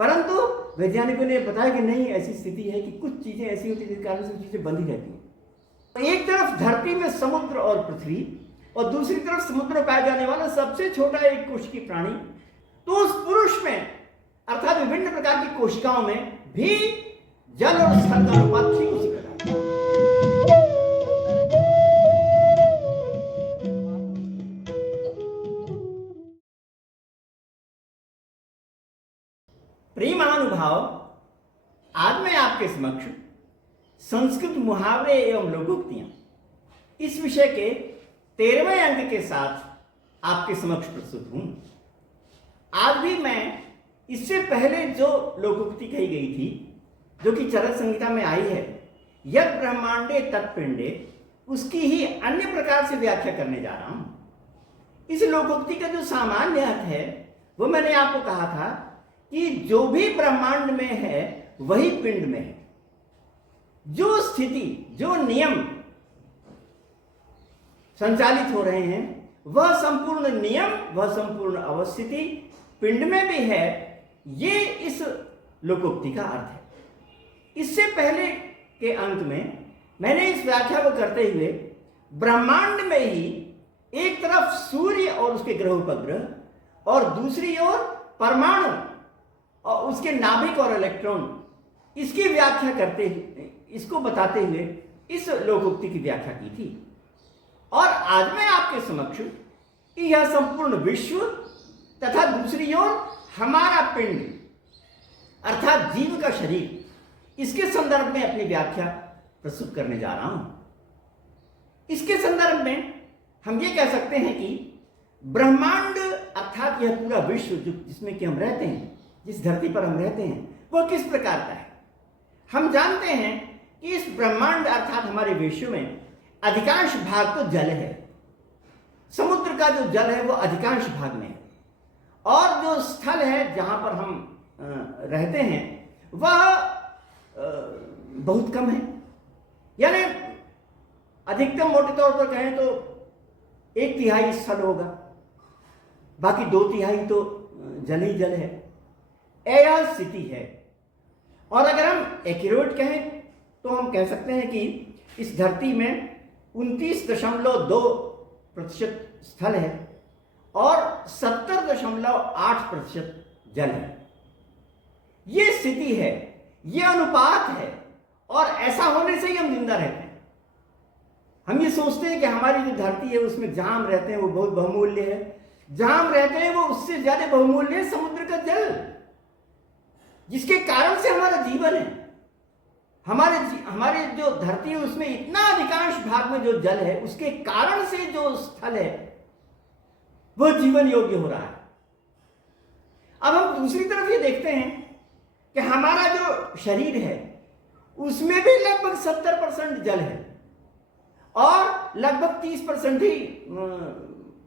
परंतु वैज्ञानिकों ने बताया कि नहीं, ऐसी स्थिति है कि कुछ चीजें ऐसी होती है जिस कारण से वो चीजें बंधी रहती हैं। तो एक तरफ धरती में समुद्र और पृथ्वी, और दूसरी तरफ समुद्र में पाया जाने वाला सबसे छोटा एक कोशिकीय प्राणी। तो उस पुरुष में अर्थात विभिन्न प्रकार की कोशिकाओं में भी जल और स्थल का अनुपात ठीक उसी प्रकार। प्रिय महानुभाव, आज मैं आपके समक्ष संस्कृत मुहावरे एवं लोकोक्तियां इस विषय के 13वें अंक के साथ आपके समक्ष प्रस्तुत हूं। आज भी मैं इससे पहले जो लोकोक्ति कही गई थी, जो कि चरक संहिता में आई है, यद ब्रह्मांडे तत्पिंडे, उसकी ही अन्य प्रकार से व्याख्या करने जा रहा हूं। इस लोकोक्ति का जो सामान्य अर्थ है वो मैंने आपको कहा था कि जो भी ब्रह्मांड में है वही पिंड में है। जो स्थिति, जो नियम संचालित हो रहे हैं, वह संपूर्ण नियम, वह संपूर्ण अवस्थिति पिंड में भी है। ये इस लोकोक्ति का अर्थ है। इससे पहले के अंक में मैंने इस व्याख्या को करते हुए ब्रह्मांड में ही एक तरफ सूर्य और उसके ग्रह उपग्रह और दूसरी ओर परमाणु और उसके नाभिक और इलेक्ट्रॉन, इसकी व्याख्या करते हुए, इसको बताते हुए इस लोकोक्ति की व्याख्या की थी। और आज मैं आपके समक्ष यह संपूर्ण विश्व तथा दूसरी ओर हमारा पिंड अर्थात जीव का शरीर, इसके संदर्भ में अपनी व्याख्या प्रस्तुत करने जा रहा हूं। इसके संदर्भ में हम ये कह सकते हैं कि ब्रह्मांड अर्थात यह पूरा विश्व जिसमें कि हम रहते हैं, जिस धरती पर हम रहते हैं, वह किस प्रकार का है। हम जानते हैं कि इस ब्रह्मांड अर्थात हमारे विश्व में अधिकांश भाग तो जल है। समुद्र का जो जल है वो अधिकांश भाग में है, और जो स्थल है जहां पर हम रहते हैं वह बहुत कम है। यानी अधिकतम मोटे तौर पर कहें तो 1/3 स्थल होगा, बाकी 2/3 तो जल ही जल है। यह स्थिति है। और अगर हम एक्यूरेट कहें तो हम कह सकते हैं कि इस धरती में 29.2% स्थल है और 70.8% जल है। ये स्थिति है, ये अनुपात है, और ऐसा होने से ही हम जिंदा रहते हैं। हम ये सोचते हैं कि हमारी जो धरती है उसमें जहां हम रहते हैं वो बहुत बहुमूल्य है, जहां हम रहते हैं वो उससे ज्यादा बहुमूल्य है समुद्र का जल, जिसके कारण से हमारा जीवन है। हमारे जो धरती है उसमें इतना अधिकांश भाग में जो जल है, उसके कारण से जो स्थल है वह जीवन योग्य हो रहा है। अब हम दूसरी तरफ ये देखते हैं कि हमारा जो शरीर है उसमें भी लगभग 70% जल है और लगभग 30% ही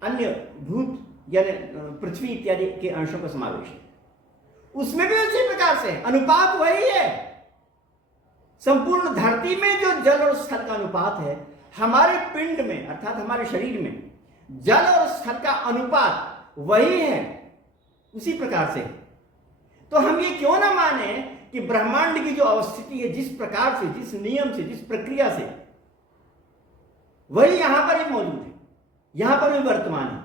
अन्य भूत यानी पृथ्वी इत्यादि के अंशों का समावेश है। उसमें भी उसी प्रकार से अनुपात वही है। संपूर्ण धरती में जो जल और स्थल का अनुपात है, हमारे पिंड में अर्थात हमारे शरीर में जल और स्थल का अनुपात वही है, उसी प्रकार से। तो हम ये क्यों ना माने कि ब्रह्मांड की जो अवस्थिति है, जिस प्रकार से, जिस नियम से, जिस प्रक्रिया से, वही यहां पर ही मौजूद है, यहां पर भी वर्तमान है।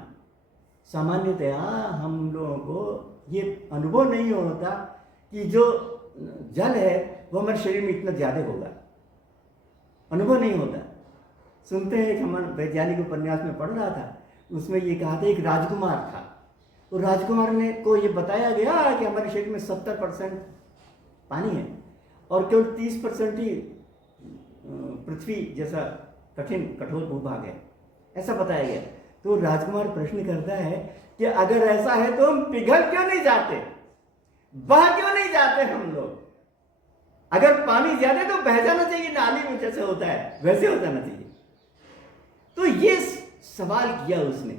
सामान्यतया हम लोगों को ये अनुभव नहीं होता कि जो जल है वो हमारे शरीर में इतना ज्यादा होगा, अनुभव नहीं होता। सुनते हैं, एक हमारे वैज्ञानिक उपन्यास में पढ़ रहा था, उसमें ये कहा था एक राजकुमार था, तो राजकुमार ने को ये बताया गया कि हमारे शरीर में 70% पानी है और केवल 30% ही पृथ्वी जैसा कठोर भूभाग है, ऐसा बताया गया। तो राजकुमार प्रश्न करता है कि अगर ऐसा है तो हम पिघल क्यों नहीं जाते, बह क्यों नहीं जाते हम लोग? अगर पानी ज्यादा तो बह जाना चाहिए, नाली में जैसे होता है वैसे हो जाना चाहिए। तो ये सवाल किया उसने।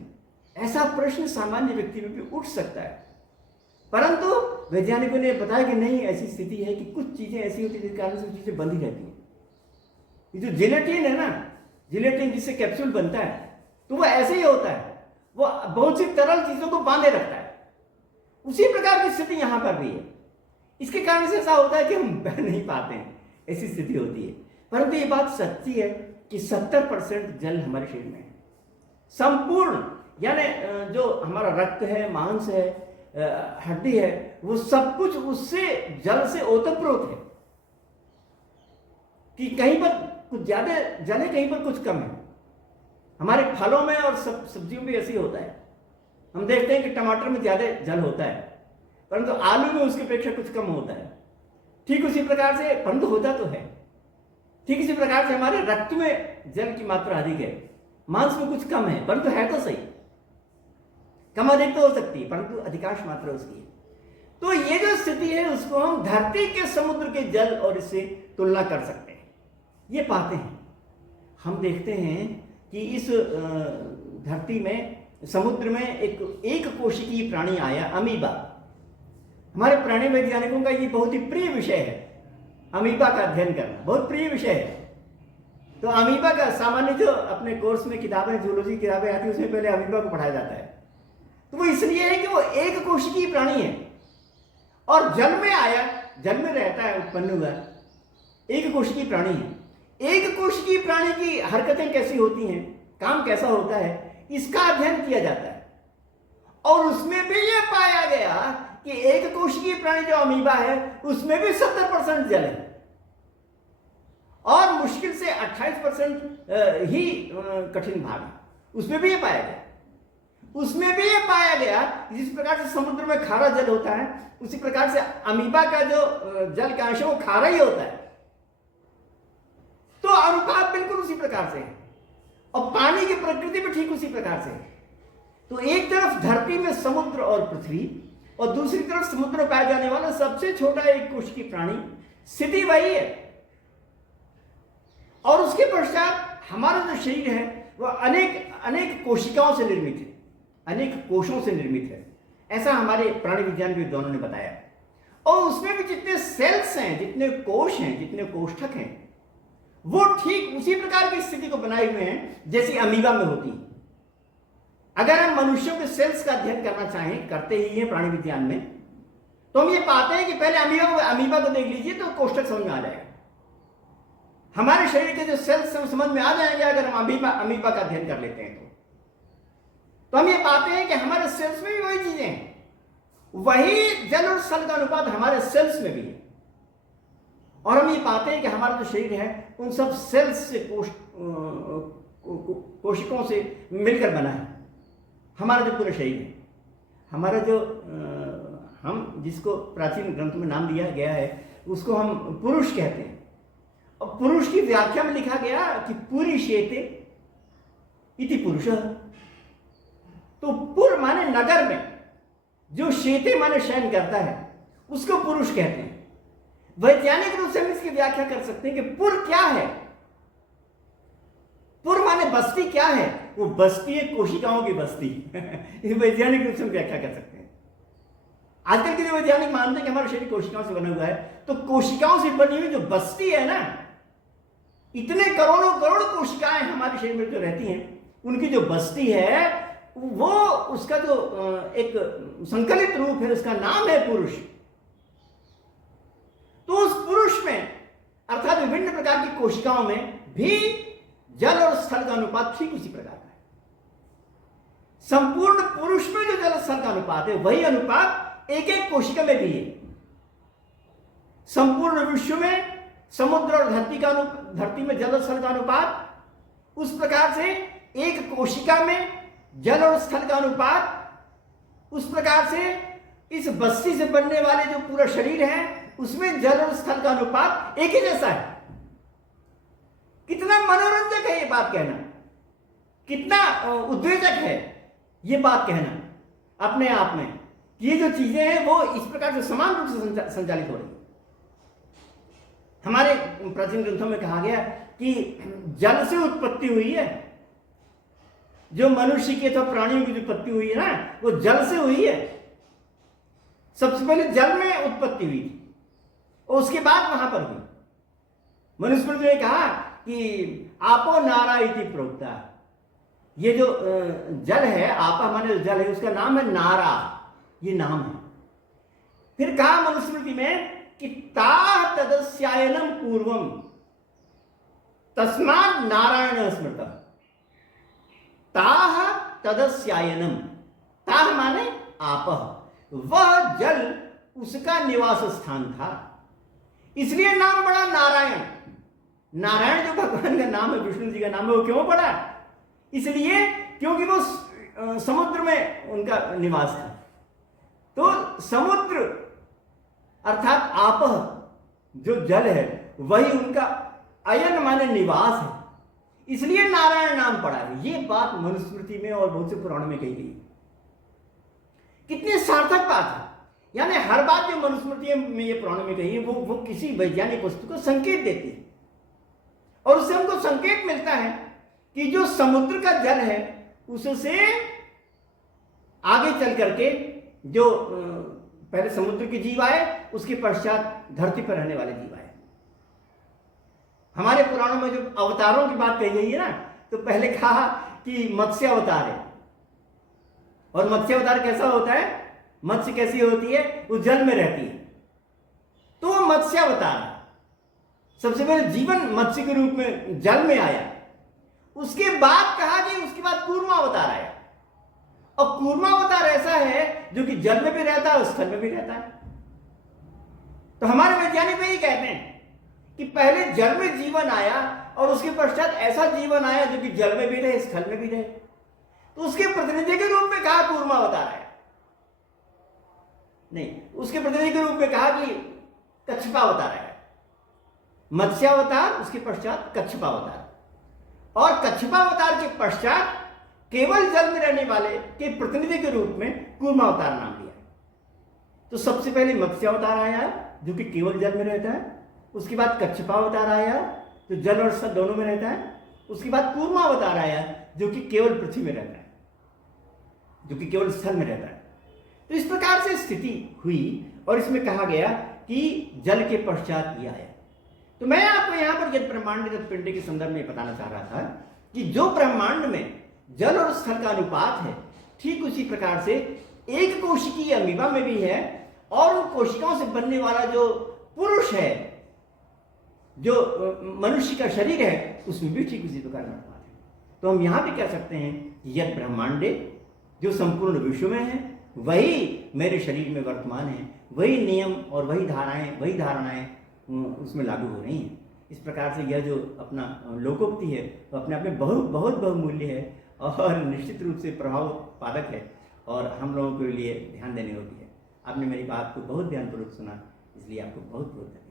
ऐसा प्रश्न सामान्य व्यक्ति में भी उठ सकता है, परंतु वैज्ञानिकों ने बताया कि नहीं, ऐसी स्थिति है कि कुछ चीजें ऐसी होती है जिस कारण से वो चीजें बंधी रहती हैं। ये जो जिलेटिन है ना, जिलेटिन जिससे कैप्सूल बनता है, तो वो ऐसे ही होता है, वो बहुत सी तरल चीजों को बांधे रखता है। उसी प्रकार की स्थिति यहां पर भी है। इसके कारण से ऐसा होता है कि हम बह नहीं पाते हैं, ऐसी स्थिति होती है। परंतु ये बात सच्ची है कि 70% जल हमारे शरीर में है, संपूर्ण, यानी जो हमारा रक्त है, मांस है, हड्डी है, वो सब कुछ उससे जल से ओतप्रोत है। कि कहीं पर कुछ ज्यादा जल है, कहीं पर कुछ कम है। हमारे फलों में और सब्जियों में ऐसे ही होता है। हम देखते हैं कि टमाटर में ज्यादा जल होता है, परंतु आलू में उसकी अपेक्षा कुछ कम होता है। ठीक उसी प्रकार से, परंतु होता तो है, ठीक इसी प्रकार से हमारे रक्त में जल की मात्रा अधिक है, मांस में कुछ कम है, परंतु है तो सही। कम अधिक तो हो सकती है, परंतु अधिकांश मात्रा उसकी है। तो ये जो स्थिति है उसको हम धरती के समुद्र के जल और इससे तुलना कर सकते हैं। ये पाते हैं, हम देखते हैं कि इस धरती में, समुद्र में एक कोशिकीय प्राणी आया, अमीबा। हमारे प्राणी वैज्ञानिकों का ये बहुत ही प्रिय विषय है, अमीबा का अध्ययन करना बहुत प्रिय विषय है। तो अमीबा का सामान्य जो अपने कोर्स में किताबें, जूलॉजी किताबें आती है, उसमें पहले अमीबा को पढ़ाया जाता है। तो वो इसलिए है कि वो एक कोशिकीय प्राणी है और जल में आया, जल में रहता है, उत्पन्न हुआ, एक कोशिकीय प्राणी है। एक कोशिकीय प्राणी की हरकतें कैसी होती हैं, काम कैसा होता है, इसका अध्ययन किया जाता है। और उसमें भी यह पाया गया कि एक कोशिकीय प्राणी जो अमीबा है उसमें भी 70% जल है और मुश्किल से 28% ही कठिन भाग है। उसमें भी ये पाया गया, उसमें भी ये पाया गया जिस प्रकार से समुद्र में खारा जल होता है, उसी प्रकार से अमीबा का जो जल का अंश है वो खारा ही होता है। तो अनुपात बिल्कुल उसी प्रकार से है और पानी की प्रकृति भी ठीक उसी प्रकार से है। तो एक तरफ धरती में समुद्र और पृथ्वी और दूसरी तरफ समुद्र में पाया जाने वाला सबसे छोटा एक कोशिकीय प्राणी, स्थिति वही है। और उसके पश्चात हमारा जो शरीर है वह अनेक कोशिकाओं से निर्मित है, अनेक कोशों से निर्मित है, ऐसा हमारे प्राणी विज्ञान के विद्वानों ने बताया। और उसमें भी जितने सेल्स हैं, जितने कोश हैं, जितने कोष्ठक हैं, वो ठीक उसी प्रकार की स्थिति को बनाए हुए हैं जैसी अमीबा में होती है। अगर हम मनुष्यों के सेल्स का अध्ययन करना चाहें, करते ही हैं प्राणी विज्ञान में, तो हम ये पाते हैं कि पहले अमीबा को देख लीजिए तो कोष्ठक समझ में आ जाएगा। हमारे शरीर के जो सेल्स समझ में आ जाएंगे अगर हम अमीबा का अध्ययन कर लेते हैं तो हम ये पाते हैं कि हमारे सेल्स में भी वही चीजें हैं, वही जल और स्थल का अनुपात हमारे सेल्स में भी है। और हम ये पाते हैं कि हमारा जो शरीर है उन सब सेल्स से, कोशिकाओं से मिलकर बना है। हमारा जो पूरा शरीर है, हमारा जो हम जिसको प्राचीन ग्रंथों में नाम दिया गया है उसको हम पुरुष कहते हैं। और पुरुष की व्याख्या में लिखा गया कि पुरी शेते इति पुरुष। तो पुर माने नगर में, जो शेते माने शयन करता है उसको पुरुष कहते हैं। वैज्ञानिक रूप से हम इसकी व्याख्या कर सकते हैं कि पुर क्या है। पुर माने बस्ती क्या है, वो बस्ती है कोशिकाओं की बस्ती। इस वैज्ञानिक रूप से हम व्याख्या कर सकते हैं। आजकल के जो वैज्ञानिक मानते हैं कि हमारा शरीर कोशिकाओं से बना हुआ है, तो कोशिकाओं से बनी हुई जो बस्ती है ना, इतने करोड़ों करोड़ कोशिकाएं हमारे शरीर में जो रहती हैं, उनकी जो बस्ती है वो, उसका जो एक संकलित रूप है, उसका नाम है पुरुष। तो उस पुरुष में अर्थात विभिन्न प्रकार की कोशिकाओं में भी जल और स्थल का अनुपात ठीक उसी प्रकार का है। संपूर्ण पुरुष में जो जल स्थल का अनुपात है वही अनुपात एक एक कोशिका में भी है। संपूर्ण विश्व में समुद्र और धरती में जल और स्थल का अनुपात, उस प्रकार से एक कोशिका में जल और स्थल का अनुपात, उस प्रकार से इस बस्ती से बनने वाले जो पूरा शरीर है उसमें जल और स्थल का अनुपात एक ही जैसा है। कितना मनोरंजक है ये बात कहना, कितना उद्वेजक है ये बात कहना अपने आप में, ये जो चीजें हैं वो इस प्रकार से समान रूप से संचालित हो रही है। हमारे प्राचीन ग्रंथों में कहा गया कि जल से उत्पत्ति हुई है, जो मनुष्य की अथवा प्राणियों की जो उत्पत्ति हुई है ना, वो जल से हुई है। सबसे पहले जल में उत्पत्ति हुई और उसके बाद वहां पर हुई। मनुस्मृति ने कहा कि आपो नारा इति प्रोक्ता, ये जो जल है, आपा माने जल है, उसका नाम है नारा, ये नाम है। फिर कहा मनुस्मृति में ध्रुवम तस्मात् नारायण स्मृतः ताह तदस्यायनम। ताह माने आपह, वह जल उसका निवास स्थान था, इसलिए नाम पड़ा नारायण। नारायण जो भगवान का नाम है, विष्णु जी का नाम है, वो क्यों पड़ा? इसलिए क्योंकि वो समुद्र में उनका निवास था। तो समुद्र अर्थात आपह जो जल है वही उनका अयन माने निवास है, इसलिए नारायण नाम पड़ा है। ये बात मनुस्मृति में और बहुत से पुराणों में कही गई। कितनी सार्थक बात है। यानी हर बात जो मनुस्मृति में ये पुराणों में कही है वो किसी वैज्ञानिक वस्तु को संकेत देती है, और उससे हमको संकेत मिलता है कि जो समुद्र का जल है उससे आगे चल करके जो पहले समुद्र के जीव आए, उसके पश्चात धरती पर रहने वाले जीव आए। हमारे पुराणों में जो अवतारों की बात कही गई है ना, तो पहले कहा कि मत्स्य अवतार है। और मत्स्य अवतार कैसा होता है? मत्स्य कैसी होती है? वो जल में रहती है, तो वो मत्स्य अवतार है। सबसे पहले जीवन मत्स्य के रूप में जल में आया, उसके बाद कहा कि उसके बाद कूर्मा अवतार आया। और कूर्मा अवतार ऐसा है जो कि जल में भी रहता है और स्थल में भी रहता है। तो हमारे वैज्ञानिक यही कहते हैं कि पहले जल में जीवन आया और उसके पश्चात ऐसा जीवन आया जो कि जल में भी रहे, स्थल में भी रहे। तो उसके प्रतिनिधि के रूप में कहा कूर्मा अवतार आया, नहीं, उसके प्रतिनिधि के रूप में कहा कि कच्छपा अवतार आया। मत्स्य अवतार, उसके पश्चात कच्छपा अवतार, और कच्छपा अवतार के पश्चात केवल जल में रहने वाले के प्रतिनिधि के रूप में कूर्मा अवतार नाम लिया। तो सबसे पहले मत्स्य अवतार आया जो कि केवल जल में रहता है, उसके बाद कच्छपा अवतार आया जो जल और स्थल दोनों में रहता है, उसके बाद कूर्मा अवतार आया जो कि केवल पृथ्वी में रहता है, जो कि केवल स्थल में रहता है। तो इस प्रकार से स्थिति हुई और इसमें कहा गया कि जल के पश्चात ये आया। तो मैं आपको यहां पर यदि ब्रह्मांड पिंड के संदर्भ में बताना चाह रहा था कि जो ब्रह्मांड में जल और स्थल का अनुपात है, ठीक उसी प्रकार से एक कोशिकीय अमीबा में भी है, और उन कोशिकाओं से बनने वाला जो पुरुष है, जो मनुष्य का शरीर है, उसमें भी ठीक उसी प्रकार अनुपात है। तो हम यहां भी कह सकते हैं कि यह ब्रह्मांडे जो संपूर्ण विश्व में है वही मेरे शरीर में वर्तमान है, वही नियम और वही धारणाएं उसमें लागू हो रही हैं। इस प्रकार से यह जो अपना लोकोक्ति है वो अपने आप में बहुत बहुमूल्य है और निश्चित रूप से प्रभाव पादक है, और हम लोगों के लिए ध्यान देने योग्य है। आपने मेरी बात को बहुत ध्यानपूर्वक सुना, इसलिए आपको बहुत बहुत धन्यवाद।